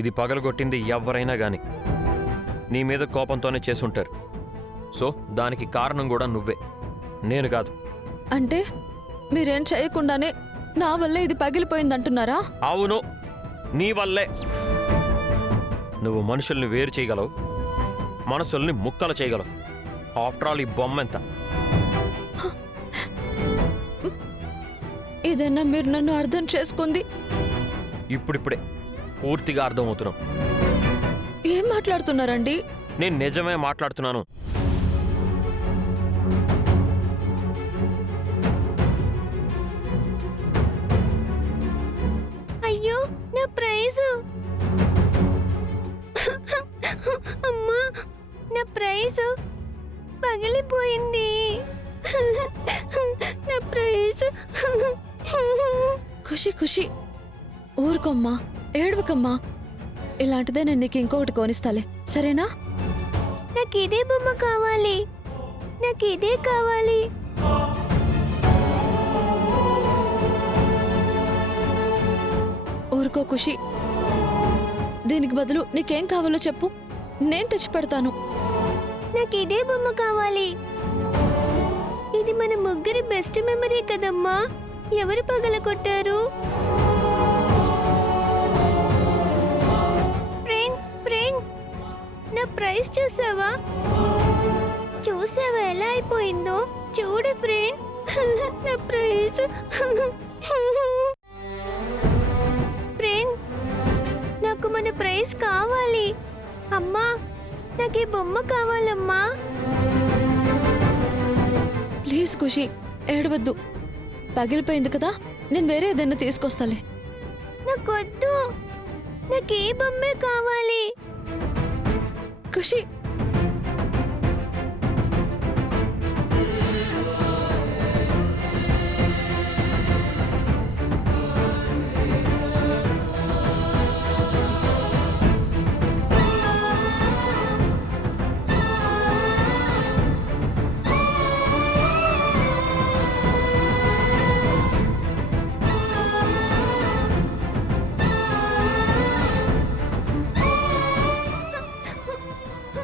ఇది పగలగొట్టింది ఎవరైనా గాని నీ మీద కోపంతోనే చేసుంటారు. సో దానికి కారణం కూడా నువ్వే, నేను కాదు. అంటే మీరేం చేయకుండానే నా వల్లే ఇది పగిలిపోయిందంటున్నారా? అవును, నీ వల్లే. నువ్వు మనుషుల్ని వేరు చేయగలవు, మనసుల్ని ముక్కలు చేయగలవు. ఆఫ్టర్ ఆల్ ఈ బొమ్మ ఎంత? ఏదైనా మీరు నన్ను అర్థం చేసుకుంది. ఇప్పుడిప్పుడే పూర్తిగా అర్థమవుతున్నావు. ఏం మాట్లాడుతున్నారండి? నేను నిజమే మాట్లాడుతున్నాను. అయ్యో, నా ప్రైజు! అమ్మా, నా ప్రైజు పగిలిపోయింది. నా ప్రైజు! ఖుషి ఖుషి, ఊరుకోమ్మా, ఏడవకమ్మా. ఇలాంటిదే నేను నీకు ఇంకొకటి కొనిస్తాలే, సరేనా? నాకు ఇదే బొమ్మ కావాలి, నాకు ఇదే కావాలి. ఊరుకో ఖుషి. దీనికి బదులు నీకేం కావాలో చెప్పు, నేను తెచ్చి పెడతాను. నాకు ఇదే బొమ్మ కావాలి. ఇది మన ముగ్గురి బెస్ట్ మెమరీ కదమ్మా. ఎవరు పగలగొట్టారు? ఫ్రెండ్, ఫ్రెండ్, నా ప్రైజ్ చూసావా? చూసావా ఎలా అయిపోయిందో? చూడు ఫ్రెండ్, నా ప్రైజ్. ఫ్రెండ్, నాకు మన ప్రైజ్ కావాలి. అమ్మా, నాకు ఈ బొమ్మ కావాలమ్మా. ప్లీజ్ ఖుషి, ఏడవద్దు. పగిలిపోయింది కదా, నేను వేరే ఏదైనా తీసుకొస్తాలే. నాకొద్దు, నాకు ఈ బొమ్మే కావాలి. ఖుషి,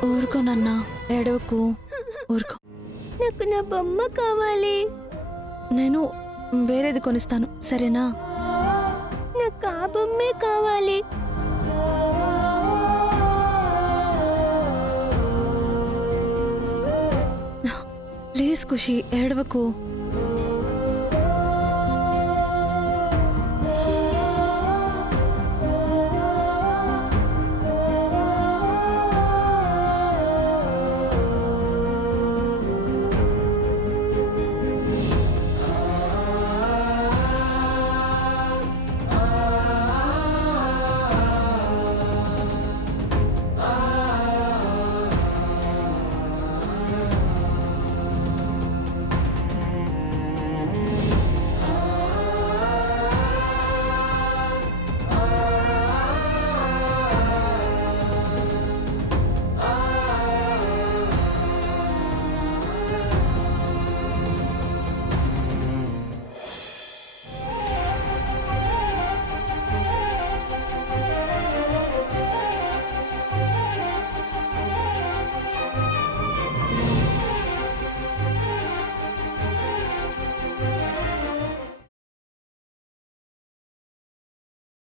ఊరుకో నాన్న, ఏడవకు, ఊరుకో. నాకు నా బొమ్మ కావాలి. నేను వేరేది కొనిస్తాను, సరేనా? నాకు ఆ బొమ్మే కావాలి. ప్లీజ్ ఖుషి, ఏడవకు.